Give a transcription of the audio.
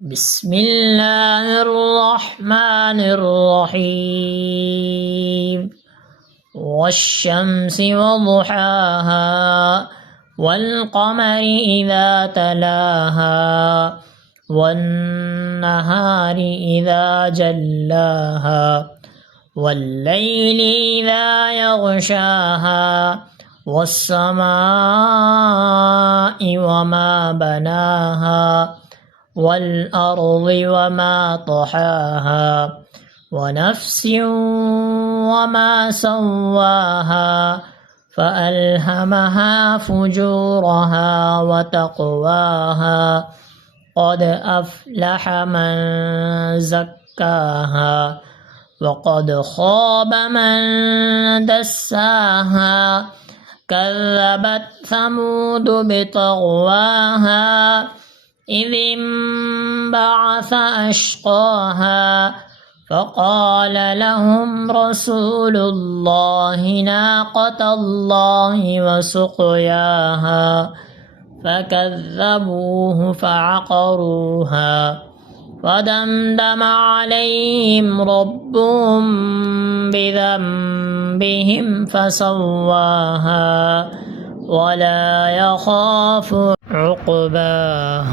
بسم الله الرحمن الرحيم والشمس وضحاها والقمر إذا تلاها والنهار إذا جلاها والليل إذا يغشاها والسماء وما بناها والأرض وما طحاها ونفس وما سواها فألهمها فجورها وتقواها قد أفلح من زكاها وقد خاب من دساها كذبت ثمود بطغواها إذ انبعث أشقاها فقال لهم رسول الله ناقة الله وسقياها فكذبوه فعقروها فدمدم عليهم ربهم بذنبهم فسواها ولا يخاف عقباها.